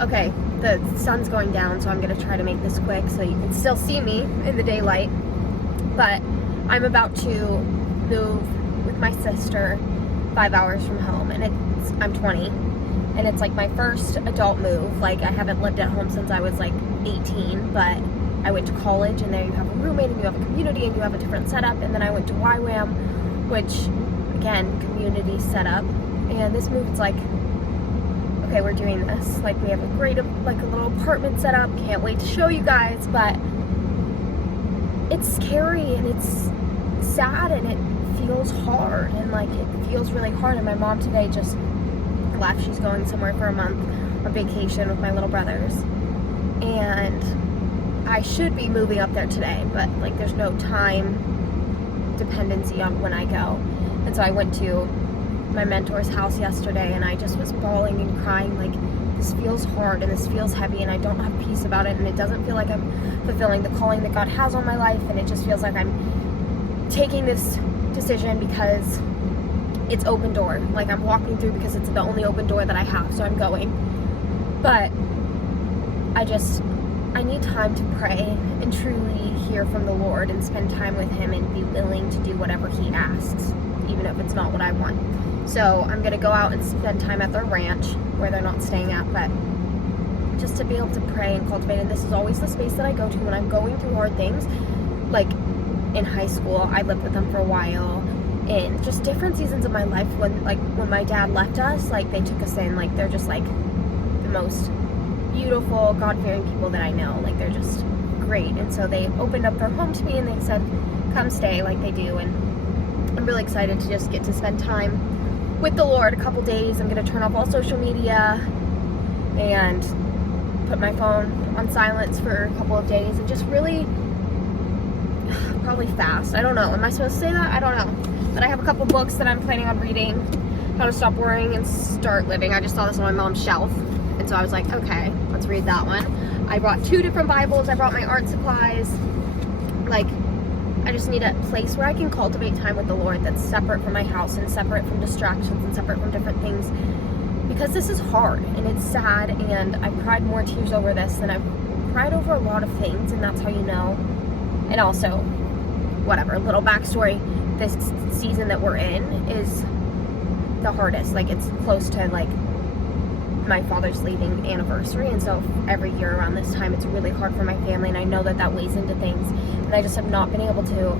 Okay, the sun's going down, so I'm gonna try to make this quick so you can still see me in the daylight. But I'm about to move with my sister 5 hours from home, and I'm 20, and it's like my first adult move. Like, I haven't lived at home since I was like 18, but I went to college, and there you have a roommate, and you have a community, and you have a different setup. And then I went to YWAM, which, again, community setup. And this move, it's like, okay, we're doing this. Like, we have a great, like, a little apartment set up. Can't wait to show you guys, but it's scary, and it's sad, and it feels hard, and like, it feels really hard. And my mom today just left. She's going somewhere for a month on vacation with my little brothers, and I should be moving up there today, but like, there's no time dependency on when I go. And so I went to my mentor's house yesterday, and I just was bawling and crying, like, this feels hard, and this feels heavy, and I don't have peace about it, and it doesn't feel like I'm fulfilling the calling that God has on my life, and it just feels like I'm taking this decision because it's open door. Like, I'm walking through because it's the only open door that I have, so I'm going. But I need time to pray and truly hear from the Lord and spend time with Him and be willing to do whatever He asks, even if it's not what I want. So I'm gonna go out and spend time at their ranch where they're not staying at, but just to be able to pray and cultivate. And this is always the space that I go to when I'm going through hard things. Like, in high school, I lived with them for a while, and just different seasons of my life. When my dad left us, like, they took us in. Like, they're just like the most beautiful, God-fearing people that I know. Like, they're just great. And so they opened up their home to me, and they said, come stay, like they do. And I'm really excited to just get to spend time with the Lord a couple days. I'm gonna turn off all social media and put my phone on silence for a couple of days, and just really probably fast. I don't know. Am I supposed to say that? I don't know. But I have a couple books that I'm planning on reading. How to Stop Worrying and Start Living. I just saw this on my mom's shelf, and so I was like, okay, let's read that one. I brought 2 different Bibles. I brought my art supplies. Like, I just need a place where I can cultivate time with the Lord that's separate from my house and separate from distractions and separate from different things, because this is hard and it's sad, and I've cried more tears over this than I've cried over a lot of things, and that's how you know. And also, whatever, little backstory, this season that we're in is the hardest. Like, it's close to like my father's leaving anniversary, and so every year around this time it's really hard for my family, and I know that that weighs into things, and I just have not been able to.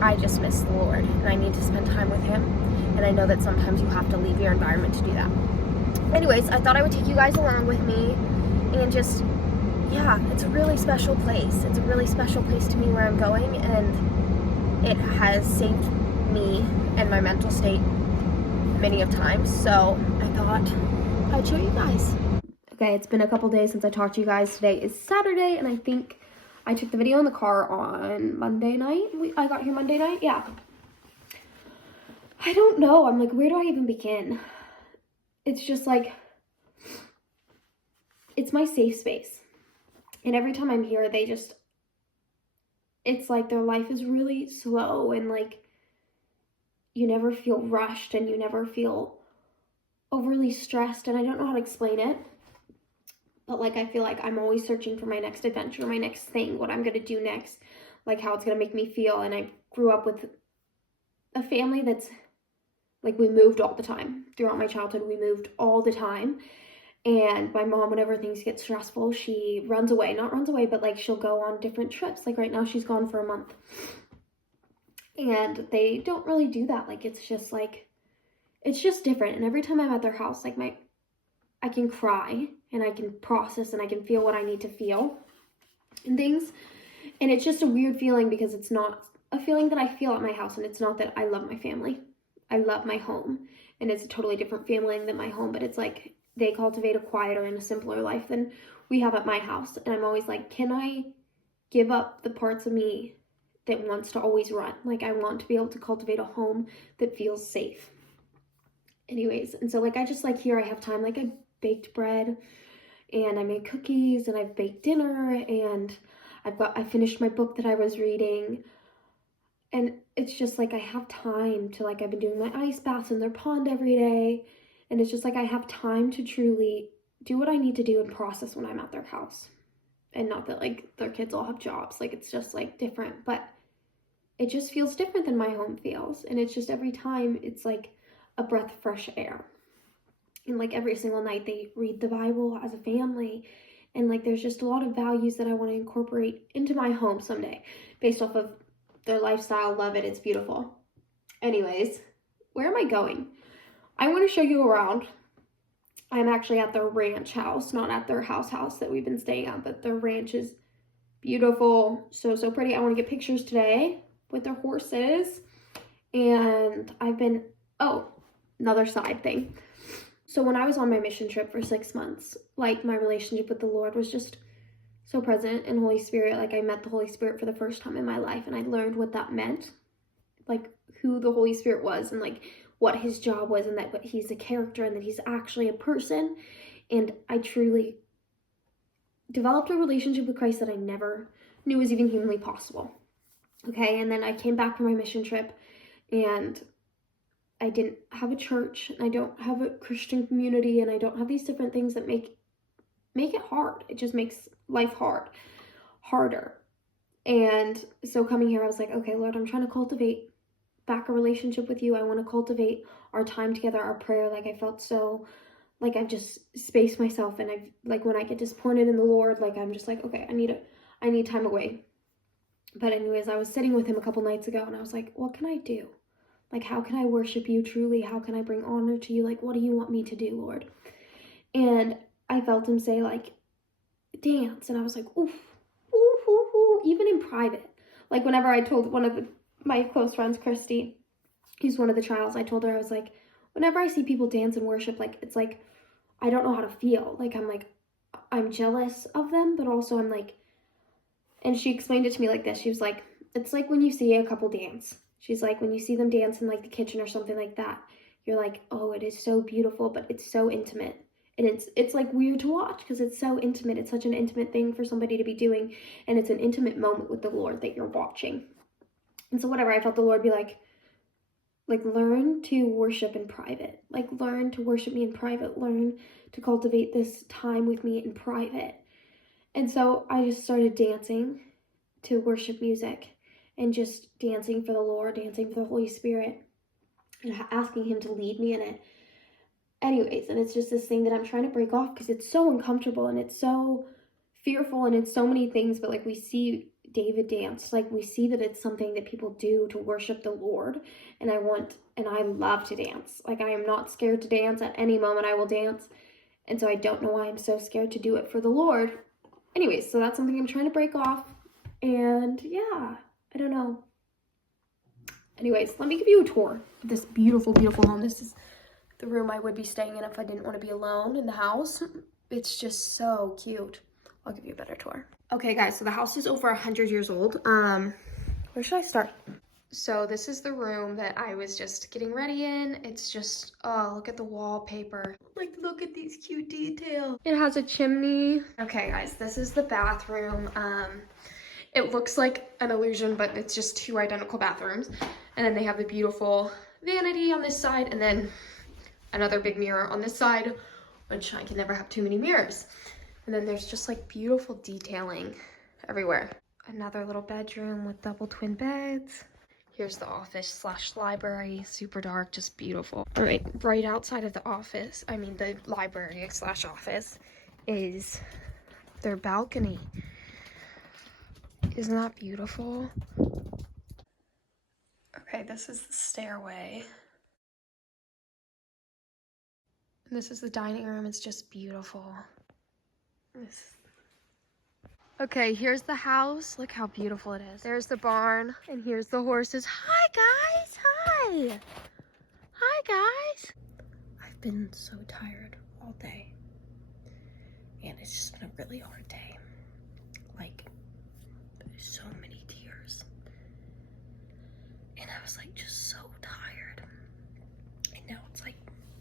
I just miss the Lord, and I need to spend time with Him, and I know that sometimes you have to leave your environment to do that. Anyways, I thought I would take you guys along with me, and just, yeah, it's a really special place. It's a really special place to me where I'm going, and it has saved me and my mental state many of times, so I thought I'd show you guys. Okay, it's been a couple days since I talked to you guys. Today is Saturday, and I think I took the video in the car on Monday night. I got here Monday night, yeah. I don't know, I'm like, where do I even begin? It's just like, it's my safe space. And every time I'm here, it's like their life is really slow, and like, you never feel rushed, and you never feel overly stressed, and I don't know how to explain it, but like, I feel like I'm always searching for my next adventure, my next thing, what I'm gonna do next, like how it's gonna make me feel. And I grew up with a family that's like, we moved all the time. Throughout my childhood, we moved all the time. And my mom, whenever things get stressful, she runs away. Not runs away, but like, she'll go on different trips. Like right now, she's gone for a month. And they don't really do that. Like, it's just like, it's just different. And every time I'm at their house, like, I can cry, and I can process, and I can feel what I need to feel and things. And it's just a weird feeling, because it's not a feeling that I feel at my house. And it's not that I love my family. I love my home, and it's a totally different feeling than my home. But it's like, they cultivate a quieter and a simpler life than we have at my house. And I'm always like, can I give up the parts of me that wants to always run? Like, I want to be able to cultivate a home that feels safe. Anyways, and so like, I just like, here I have time. Like, I baked bread, and I made cookies, and I've baked dinner, and I finished my book that I was reading. And it's just like, I have time to, like, I've been doing my ice baths in their pond every day. And it's just like, I have time to truly do what I need to do and process when I'm at their house. And not that like their kids all have jobs, like it's just like different, but it just feels different than my home feels. And it's just every time it's like a breath of fresh air. And like every single night they read the Bible as a family. And like there's just a lot of values that I want to incorporate into my home someday based off of their lifestyle. Love it. It's beautiful. Anyways, where am I going? I want to show you around. I'm actually at their ranch house, not at their house that we've been staying at, but their ranch is beautiful. So pretty. I want to get pictures today with their horses. And another side thing. So when I was on my mission trip for 6 months, like my relationship with the Lord was just so present, and Holy Spirit, like I met the Holy Spirit for the first time in my life, and I learned what that meant, like who the Holy Spirit was and like what his job was, and that he's a character and that he's actually a person. And I truly developed a relationship with Christ that I never knew was even humanly possible. Okay, and then I came back from my mission trip, and I didn't have a church, and I don't have a Christian community, and I don't have these different things that make it hard. It just makes life harder. And so coming here, I was like, okay, Lord, I'm trying to cultivate back a relationship with you. I want to cultivate our time together, our prayer. Like I felt so like I've just spaced myself, and I've like when I get disappointed in the Lord, like I'm just like, okay, I need time away. But anyways, I was sitting with him a couple nights ago, and I was like, what can I do? Like, how can I worship you truly? How can I bring honor to you? Like, what do you want me to do, Lord? And I felt him say, like, dance. And I was like, oof, oof, oof, oof, even in private. Like, whenever I told one of my close friends, Christy, who's one of the trials, I told her, I was like, whenever I see people dance and worship, like, it's like, I don't know how to feel. Like, I'm jealous of them, but also I'm like, and she explained it to me like this. She was like, it's like when you see a couple dance. She's like, when you see them dance in like the kitchen or something like that, you're like, oh, it is so beautiful, but it's so intimate. And it's like weird to watch because it's so intimate. It's such an intimate thing for somebody to be doing. And it's an intimate moment with the Lord that you're watching. And so whatever, I felt the Lord be like learn to worship in private. Like learn to worship me in private. Learn to cultivate this time with me in private. And so I just started dancing to worship music. And just dancing for the Lord, dancing for the Holy Spirit, and asking him to lead me in it. Anyways, and it's just this thing that I'm trying to break off because it's so uncomfortable and it's so fearful and it's so many things. But like we see David dance, like we see that it's something that people do to worship the Lord. And I love to dance. Like I am not scared to dance. At any moment I will dance. And so I don't know why I'm so scared to do it for the Lord. Anyways, so that's something I'm trying to break off. And yeah. I don't know. Anyways, let me give you a tour of this beautiful, beautiful home. This is the room I would be staying in if I didn't want to be alone in the house. It's just so cute. I'll give you a better tour. Okay, guys, so the house is over 100 years old. Where should I start? So this is the room that I was just getting ready in. It's just, oh, look at the wallpaper. Like, look at these cute details. It has a chimney. Okay, guys, this is the bathroom. It looks like an illusion, but it's just 2 identical bathrooms. And then they have the beautiful vanity on this side, and then another big mirror on this side, which I can never have too many mirrors. And then there's just like beautiful detailing everywhere. Another little bedroom with double twin beds. Here's the office / library, super dark, just beautiful. All right, right outside of the the library / office is their balcony. Isn't that beautiful? Okay, this is the stairway. And this is the dining room. It's just beautiful. Okay, here's the house. Look how beautiful it is. There's the barn, and here's the horses. Hi, guys. Hi. Hi, guys. I've been so tired all day, and it's just been a really hard day. Like, there's so many tears, and I was like just so tired. And now it's like,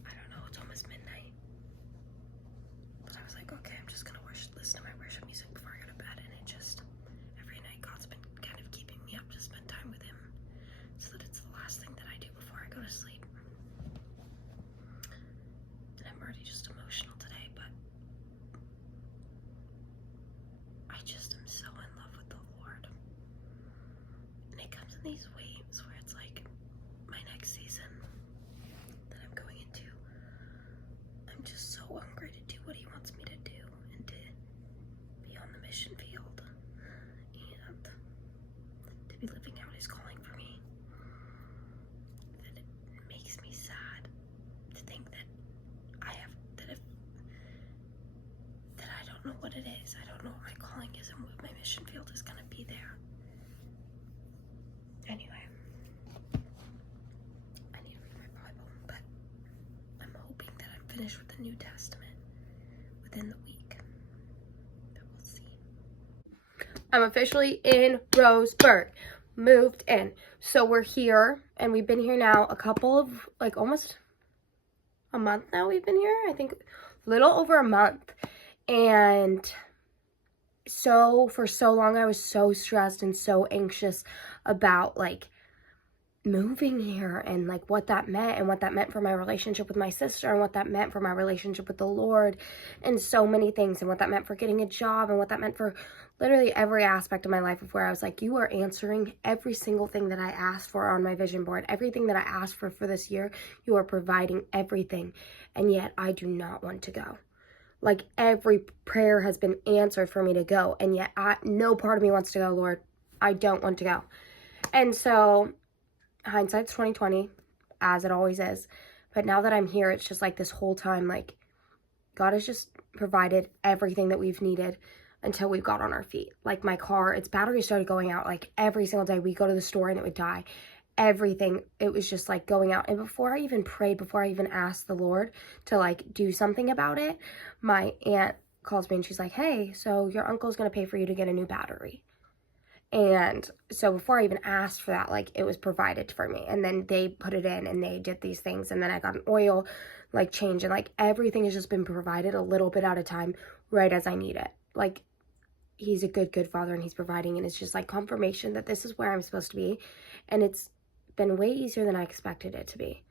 I don't know, it's almost midnight, but I was like, okay, I'm just gonna listen to my worship music before I go to bed. And it just, every night God's been kind of keeping me up to spend time with him, so that it's the last thing that I do before I go to sleep. And I'm already just emotional today, but just am so in love with the Lord. And it comes in these waves where it's like my next season that I'm going into, I'm just so hungry to do what he wants me to do and to be on the mission field and to be living out his calling for me. That it makes me sad to think that I don't know what it is. I don't know what my calling is and what my mission field is going to be there. Anyway, I need to read my Bible, but I'm hoping that I'm finished with the New Testament within the week. But we'll see. I'm officially in Roseburg. Moved in. So we're here, and we've been here now a couple of, like, almost a month now we've been here. I think a little over a month. And so for so long I was so stressed and so anxious about like moving here and like what that meant for my relationship with my sister and what that meant for my relationship with the Lord and so many things, and what that meant for getting a job and what that meant for literally every aspect of my life, of where I was like, you are answering every single thing that I asked for on my vision board. Everything that I asked for this year, you are providing everything, and yet I do not want to go. Like, every prayer has been answered for me to go, and yet no part of me wants to go, Lord. I don't want to go. And so, hindsight's 2020, as it always is. But now that I'm here, it's just like this whole time, like, God has just provided everything that we've needed until we've got on our feet. Like, my car, its battery started going out, like, every single day. We'd go to the store and it would die. Everything, it was just like going out. And before I even prayed, before I even asked the Lord to like do something about it, my aunt calls me and she's like, hey, so your uncle's gonna pay for you to get a new battery. And so before I even asked for that, like, it was provided for me. And then they put it in and they did these things, and then I got an oil like change, and like everything has just been provided a little bit at a time, right as I need it. Like, he's a good father, and he's providing, and it's just like confirmation that this is where I'm supposed to be. And it's been way easier than I expected it to be.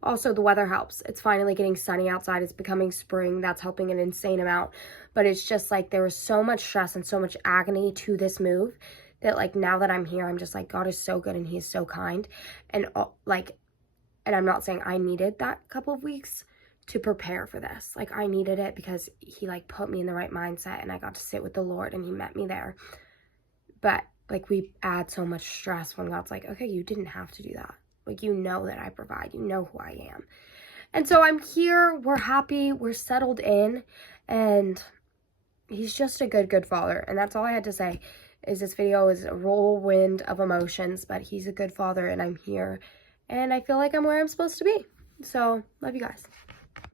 Also, the weather helps. It's finally getting sunny outside. It's becoming spring. That's helping an insane amount. But it's just like there was so much stress and so much agony to this move that like now that I'm here, I'm just like, God is so good and he is so kind. And like, and I'm not saying I needed that couple of weeks to prepare for this. Like, I needed it because he like put me in the right mindset, and I got to sit with the Lord and he met me there. But like, we add so much stress when God's like, okay, you didn't have to do that. Like, you know that I provide. You know who I am. And so I'm here. We're happy. We're settled in. And he's just a good father. And that's all I had to say, is this video is a whirlwind of emotions. But he's a good father, and I'm here. And I feel like I'm where I'm supposed to be. So, love you guys.